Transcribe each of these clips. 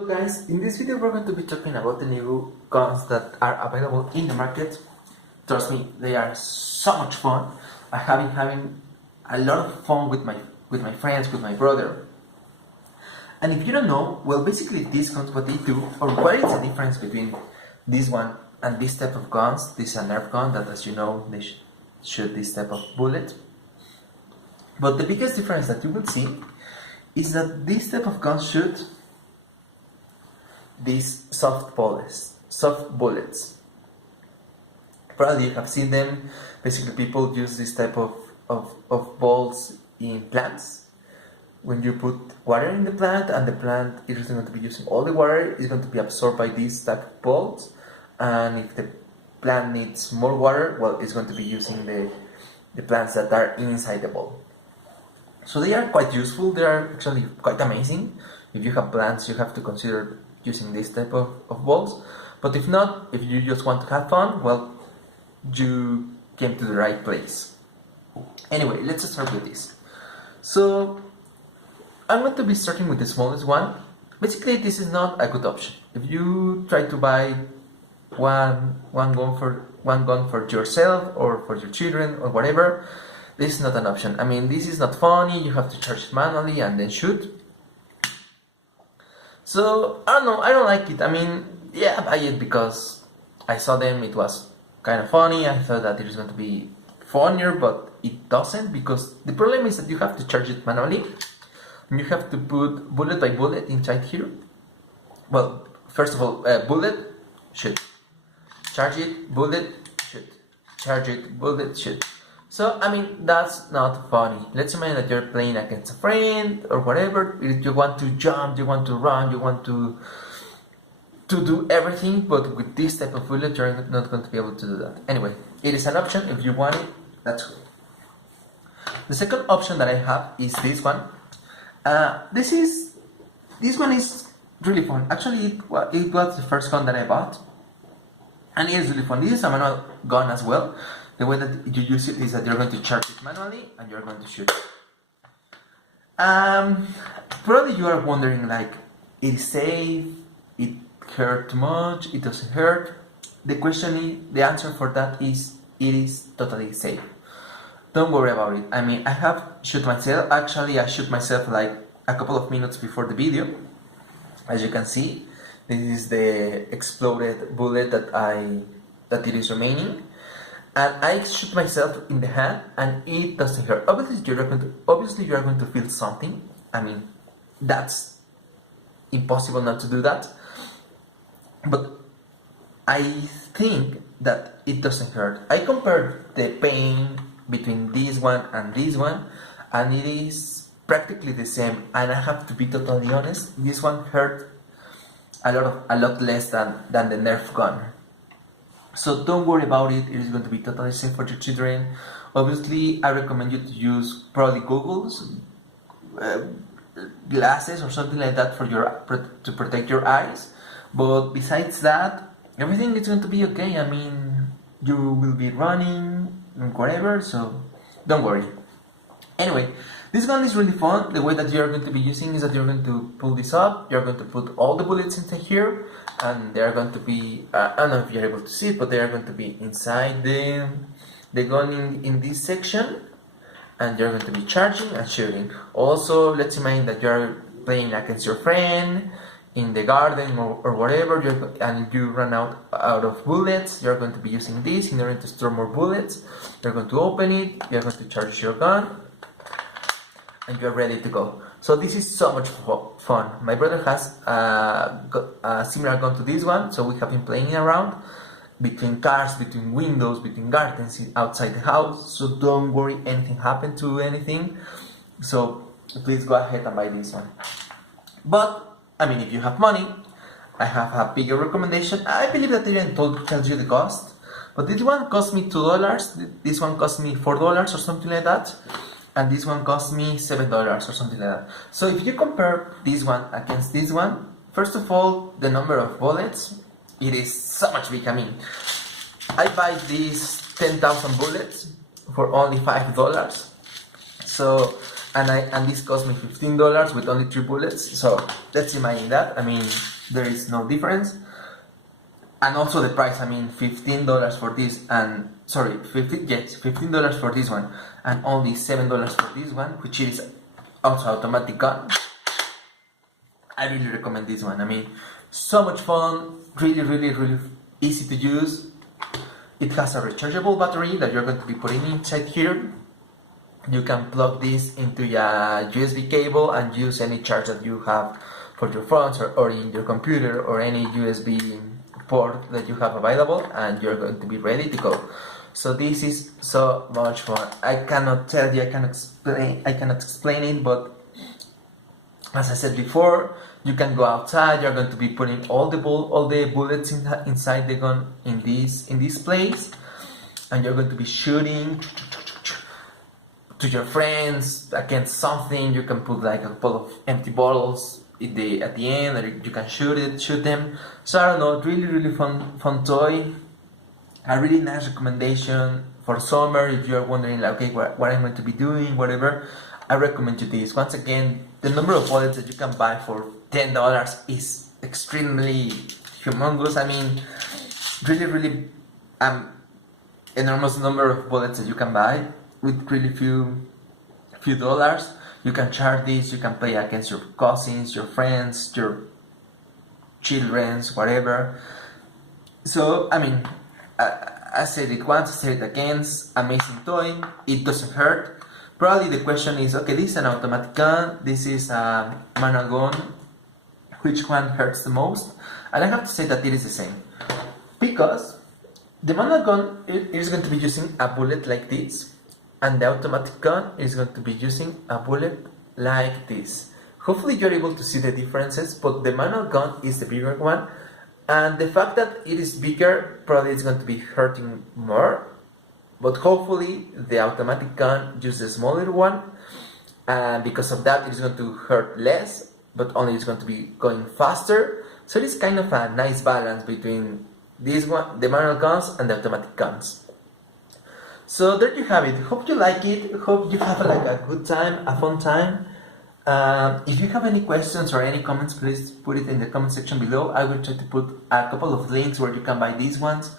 So guys, in this video we're going to be talking about the new guns that are available in the market. Trust me, they are so much fun. I have been having a lot of fun with my friends, with my brother. And if you don't know, well, basically these guns, what they do, or what is the difference between this one and this type of guns. This is a Nerf gun that, as you know, they shoot this type of bullet. But the biggest difference that you will see is that this type of guns shoot these soft bullets. Probably you have seen them. Basically, people use this type of balls in plants. When you put water in the plant, and the plant is going to be using all the water, is going to be absorbed by these type of balls. And if the plant needs more water, well, it's going to be using the plants that are inside the ball. So they are quite useful. They are actually quite amazing. If you have plants, you have to consider using this type of balls. But if not, if you just want to have fun, well, you came to the right place. Anyway, let's start with this. So I'm going to be starting with the smallest one. Basically, this is not a good option. If you try to buy one gun for yourself or for your children or whatever, this is not an option. I mean, this is not funny. You have to charge it manually and then shoot. So I don't know. I don't like it. I mean, yeah, I buy it because I saw them. It was kind of funny. I thought that it was going to be funnier, but it doesn't, because the problem is that you have to charge it manually. You have to put bullet by bullet inside here. Well, first of all, bullet, shoot. Charge it, bullet, shoot. Charge it, bullet, shoot. So, I mean, that's not funny. Let's imagine that you're playing against a friend or whatever. You want to jump, you want to run, you want to do everything, but with this type of bullet, you're not going to be able to do that. Anyway, it is an option. If you want it, that's good. The second option that I have is this one. This one is really fun. Actually, it was the first gun that I bought, and it is really fun. This is a manual gun as well. The way that you use it is that you're going to charge it manually and you're going to shoot. Probably you are wondering, like, it is safe, it hurt too much, it doesn't hurt. The answer for that is, it is totally safe. Don't worry about it. I mean, I have shot myself. Actually, I shot myself like a couple of minutes before the video. As you can see, this is the exploded bullet that it is remaining. And I shoot myself in the hand, and it doesn't hurt. Obviously, you are going to feel something. I mean, that's impossible not to do that. But I think that it doesn't hurt. I compared the pain between this one, and it is practically the same. And I have to be totally honest, this one hurt a lot less than the Nerf gun. So don't worry about it. It is going to be totally safe for your children. Obviously, I recommend you to use probably goggles, glasses or something like that to protect your eyes. But besides that, everything is going to be okay. I mean, you will be running and whatever, so don't worry. Anyway, this gun is really fun. The way that you are going to be using is that you're going to pull this up. You're going to put all the bullets into here, and they are going to be, I don't know if you're able to see it, but they are going to be inside the gun in this section, and you're going to be charging and shooting. Also, let's imagine that you're playing against your friend in the garden or whatever, and you run out of bullets. You're going to be using this in order to store more bullets. You're going to open it, you're going to charge your gun, and you're ready to go. So this is so much fun. My brother has a similar gun to this one, so we have been playing around between cars, between windows, between gardens, outside the house. So don't worry, anything happened to anything. So please go ahead and buy this one. But I mean, if you have money, I have a bigger recommendation. I believe that they didn't tell you the cost, but this one cost me $2. This one cost me $4 or something like that, and this one cost me $7 or something like that. So if you compare this one against this one, first of all, the number of bullets, it is so much big. I mean, I buy these 10,000 bullets for only $5. So and this cost me $15 with only 3 bullets. So let's imagine that. I mean, there is no difference. And also the price. I mean, $15 for this, and sorry, $15 for this one, and only $7 for this one, which is also automatic gun. I really recommend this one. I mean, so much fun, really easy to use. It has a rechargeable battery that you're going to be putting inside here. You can plug this into a USB cable and use any charge that you have for your phones or in your computer, or any USB port that you have available, and you're going to be ready to go. So this is so much fun. I cannot tell you, I cannot explain it, but as I said before, you can go outside. You're going to be putting all the bullets inside the gun in this place, and you're going to be shooting to your friends against something. You can put like a couple of empty bottles at the end, or you can shoot them. So I don't know, really fun toy. A really nice recommendation for summer if you're wondering like, okay, what I'm going to be doing, whatever. I recommend you this. Once again, the number of bullets that you can buy for $10 is extremely humongous. I mean, really enormous number of bullets that you can buy with really few dollars. You can charge this, you can play against your cousins, your friends, your children's, whatever. So I mean, I said it once, I said it again, amazing toy, it doesn't hurt. Probably the question is, okay, this is an automatic gun, this is a manual gun, which one hurts the most? And I have to say that it is the same. Because the manual gun is going to be using a bullet like this, and the automatic gun is going to be using a bullet like this. Hopefully you're able to see the differences, but the manual gun is the bigger one, and the fact that it is bigger probably is going to be hurting more. But hopefully the automatic gun uses a smaller one, and because of that it's going to hurt less, but only it's going to be going faster. So it's kind of a nice balance between this one, the manual guns, and the automatic guns. So there you have it. Hope you like it. Hope you have like a good time, a fun time. If you have any questions or any comments, please put it in the comment section below. I will try to put a couple of links where you can buy these ones.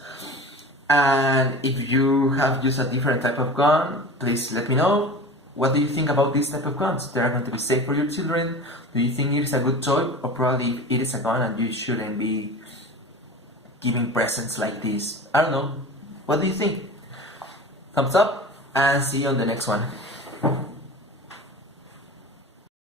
And if you have used a different type of gun, please let me know. What do you think about this type of guns? They are going to be safe for your children? Do you think it is a good toy? Or probably it is a gun and you shouldn't be giving presents like this? I don't know. What do you think? Thumbs up and see you on the next one.